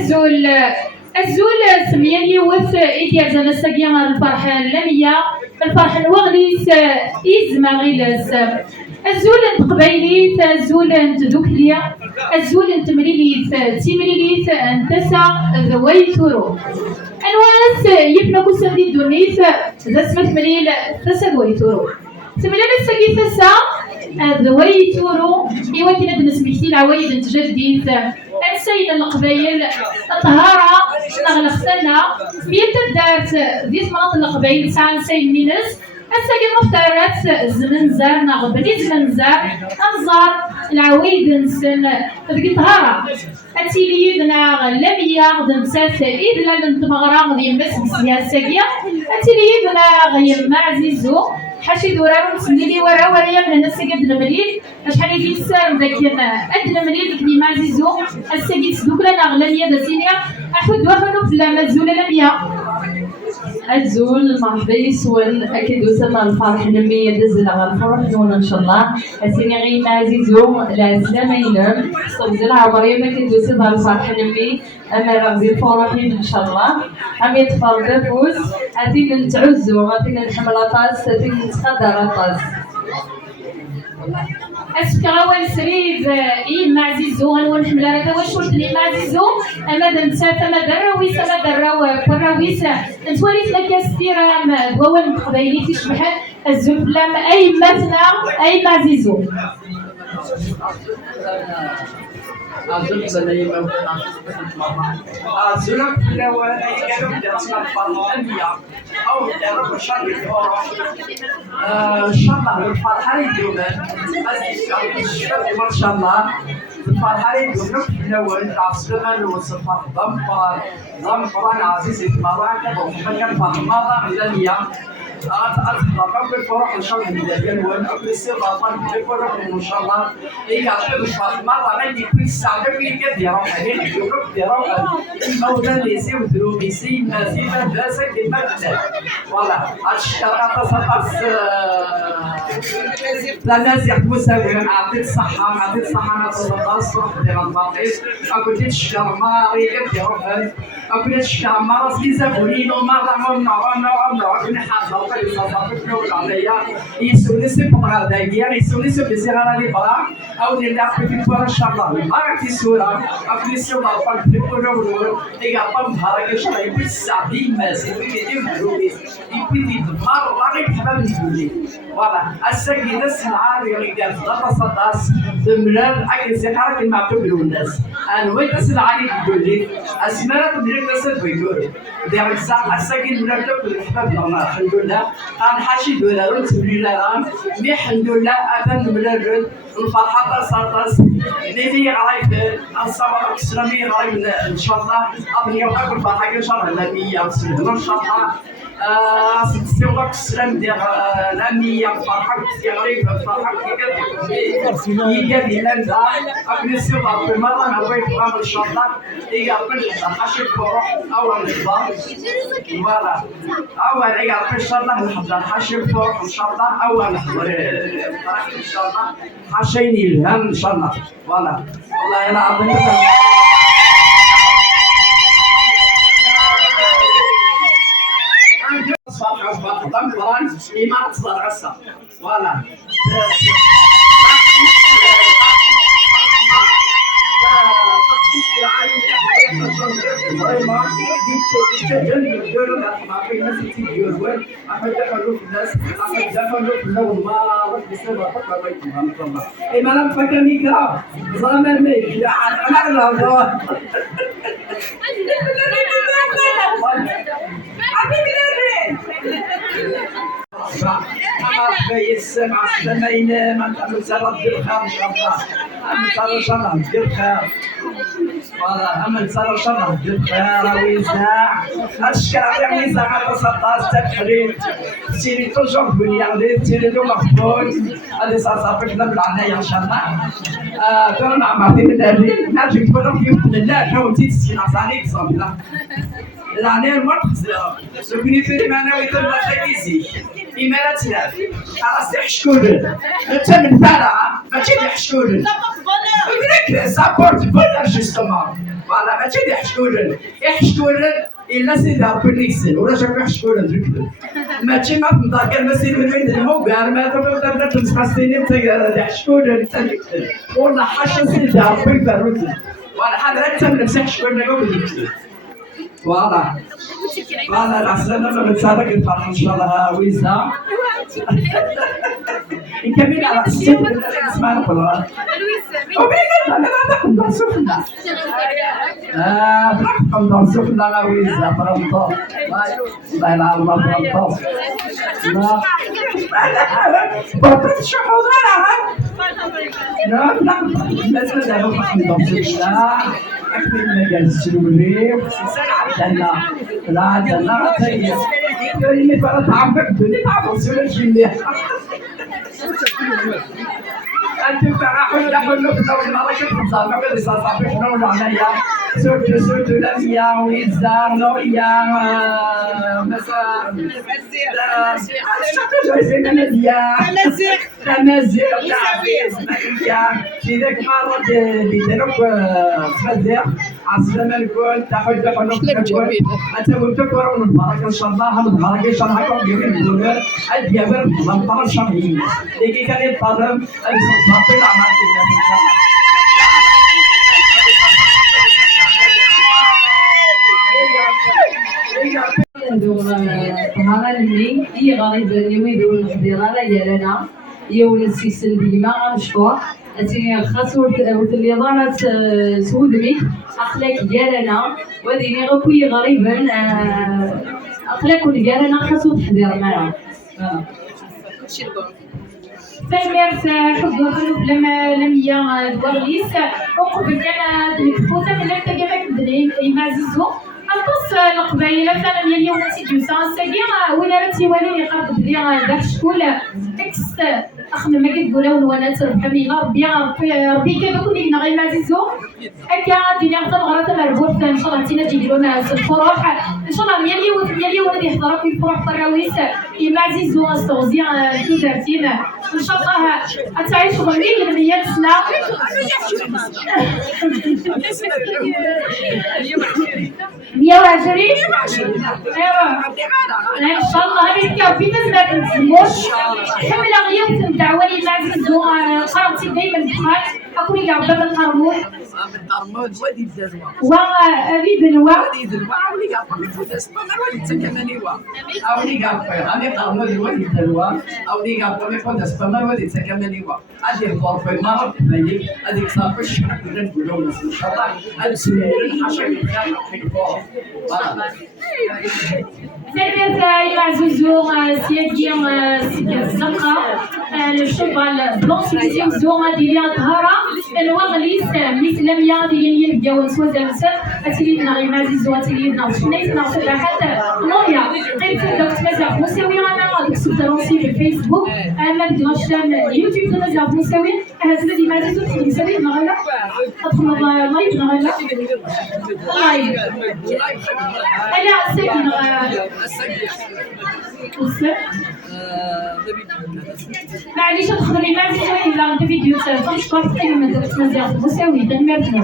الزول سمياني وث إيديا زنا ساقيا الفرح اللمية الفرح الوغليس إزما غيلس الزول انت قبايليت الزول انت دوكليا الزول انت مريليت تيمريليت انتسا ذوي ثورو انواس يبنى كسندي دونيت ذا سمت مريل تسا ذوي ثورو سميلان الساقي تسا ذوي ثورو إيوا كنا بنسميكتي العوايد انت جديد السيدة القبايل الطهارة نغلق سنة بيت الدارت ديت مناطق القبايل ساعة سيد مينس الساقي مختارات زمن زار نغبني زمن زار انزار العوايد نسن ذيك الطهارة اتيلي دنا لمية دمسات إذ لا نتمغرا غدي يمس بسيا الساقية اتيلي دنا غيما عزيزو حاشي دورا ونسميلي ورا ورا من الساقي المليل شحال يجي السام ذاك ادنى مليل كني مع زيزو الساقي تسدوكلا نغلمية داسينيا احد وحنو بلا مزولة لمية الزول مرحبا يسول اكيد وصلنا الفرح نمية دزنا على الفرح نون ان شاء الله اسيني غي معزيزو لا سلامة يلم صبزل عبرية ما كيد وصلنا الفرح نمي اما رغزي فرحين ان شاء الله عم يتفرد فوز اتين نتعزو اتين نحمل طاس اتين نتقدر طاس اسكراوال سريد مع زيزو غنون حمله راك واش قلت لي مع زيزو اما دمسات اما دراويس اما دراو كراويس نتوليت لك استيرام دواول مقبايلي تشبح الزول بلام اي مثنى اي مع زيزو أزول سليم أزول كلا ولا يكلم جالسنا الفرحانية أو درب شر الفرح شر الفرحة يدوم ما شاء الله الفرحة يدوم كلا ولا تعصبنا نوصل ضم عزيز إتمران كبر فرح مرة ملانية أتفرج بالفرح إن شاء الله من الجنوان أقول السبعة بالفرح إن شاء الله إيه أقول الفرح مرة عندي كل ساعة في كذا يروح عليه يروح المولى ليسي وذروبي سي ما سي ما داسة كلمة لا ولا أشتغل تصرف لا ناس يحبوا سويا أعطيت صحة أنا تصرف ديال الباقيس أقول تشكر ما ريقت يروح أقول تشكر ما راسي زبونين وما أقول حاضر يسوني سي بطغال داير يسوني سي بزيغانا لي برا او لي لا في فورا ان شاء الله ما راكي سورا ابني سي الله فان في فورا ورو اي غابا مهارك ان شاء الله يبي السعدي ماسي يدي مروبي يبي مار راغي بحال نقولي فوالا الساكي ناس العاري اللي قال ضرب صداس دمرار اكل زكارك المعتوب الناس انا وين تسال عليك تقول لي اسمرات ملي تسال بيقول ديال الساعه الساكي المرتب الحباب الله الحمد لله أنا حاشي دولا رد بليلا مي الحمد لله أبان ملرد الفرحة صارت ليلي غايب الصباح السلامي غايب إن شاء الله أبني وأكل الفرحة إن شاء الله لمية وسلام إن شاء الله سيوغاك السلام ديال لمية الفرحة غريب الفرحة كي يجي لندا أبني سيوغاك في مرة نبغي إن شاء الله يقابل حاشي الفرح أول نظام فوالا أول يقابل إن شاء الله نحضر حاشي الفرح إن شاء الله أول نحضر الفرح إن شاء الله حاشيني الهم إن شاء الله فوالا والله أنا أعطيك ضم قران إمارة صدر عصا فوالا إمارة فكرني كرام زمان ميك أنا الله السمع السمين من تمسرد بالخير إن شاء الله أمن شرف بالخير والله أمن شرف بالخير ويساع أشكر على ويساع على تصدق تكريم تيري توجور بنيان تيري له مقبول هذه صافي كنا بالعناية إن شاء الله كنا عمرتي من الري نرجع تقولوا في بسم الله شو تيجي تسكين عصاني بصمنا العناية المركز سكني في معنا ويتم تجهيزي إمارات لا خلاص يحشكون أنت من فرع ما تجي يحشكون لك سابورت بولا جوستومون فوالا ماشي دي حشكورن الا سيدي ربي اللي يكسل ولا شاف حشكورن ركبت ماشي ما تنطق كان مسير من وين المو قال ما تبدا تمسح السنين تاع حشكورن تاكل ولا حاشا سيدي ربي يبارك وانا حضرتك تمسح حشكورن قبل يكسل فوالا العسلامة ما بنسالك الفرح ان شاء الله ويزا نكمل على السن اسمعنا كلها وبيجي انا ما تكون درسوفنا تكون درسوفنا ويزا فرنطا لا لا الله فرنطا بطلت شحوط لا مثلا دابا فاش درسوفنا أكمل مجال السلولي لا عندنا تاهي اللي فرا تعبك بدي تعبك سولا شيلي أنت تراحل لحلو كتاو المرة كتبزار ما بدي صافي شنو العناية سورتو لميا ويزار نوريا مثلا شكو جايزين أمازيغ في ذاك مرة بيديروك تمازيغ عالسلامة الكل تحل حلو أنت وتكبروا من البركة إن شاء الله هم البركة إن شاء الله هكذا بيومين الدولار الديابر مطار شهرين اللي كان يطلب الصفات الأعمال بالله إن شاء الله طهارة لمي هي غريبة يويدو الحضيرة يالنا يول السيسل ديما غنشكر أتيني خاص وتلي ضانت سودمي أخلاق يالنا وديني غكوي غريبا أخلاق يالنا خاص وتحضير معنا فالميرس حب خلوف لميا دوارليس وقبل كان تلفوتا من لم تجمع كدرين إما زيزو أنقص القبائل مثلا اليوم تيجي سانسيا ولا رتي والي يقرب بلي داك الشكل اكس اخنا ما كتقولوا وانا تربح بي ربي كيقول لنا غير مازيزو هكا دينا حتى الغرات مربوط ان شاء الله تينا تيديروا لنا الفرح ان شاء الله مليون غادي يحضروا في الفرح فراويس مازيزو استوزيا كيدارتين ان شاء الله تعيشوا غير 100 سنه مية وعشرين إن شاء الله هذه في ناس ما تنسموش حمل غياب دعواني معززو قرأتي دايما بحال أكون يا ربما القرمون وادي الدلوى وأبي بنوا وادي الدلوى عاوني قال قبل فوت اسبان وادي تكمليوا عاوني قال أنا قرمون وادي الدلوى عاوني قال قبل فوت اسبان وادي تكمليوا هذه الظرف المرض مليك هذيك صافي الشحن كنا نقولوا إن شاء الله هذا سنين عشان يتخانق حكوا سيدي معزوزو سيدي الزنقة الشبال بلونسيتي وزوغا ديال طهارة الوغليس الإسلامية ديال يبداو سوازا مسا أتيلينا غير معزوزو أتيلينا وشنيتنا وصباحات نوريا قيمت داك تمازيغ مساوي أنا غادي كسبت راسي في الفيسبوك أما بدغاش يوتيوب تمازيغ مساوي هذا دي معزوزو تحيي مساوي نغالا أدخل لايف نغالا لايف أنا ساكن معليش تخدمي معزوزو إلا عندي فيديو تنشكر في كلمة داك تمازيغ مساوي دمرتني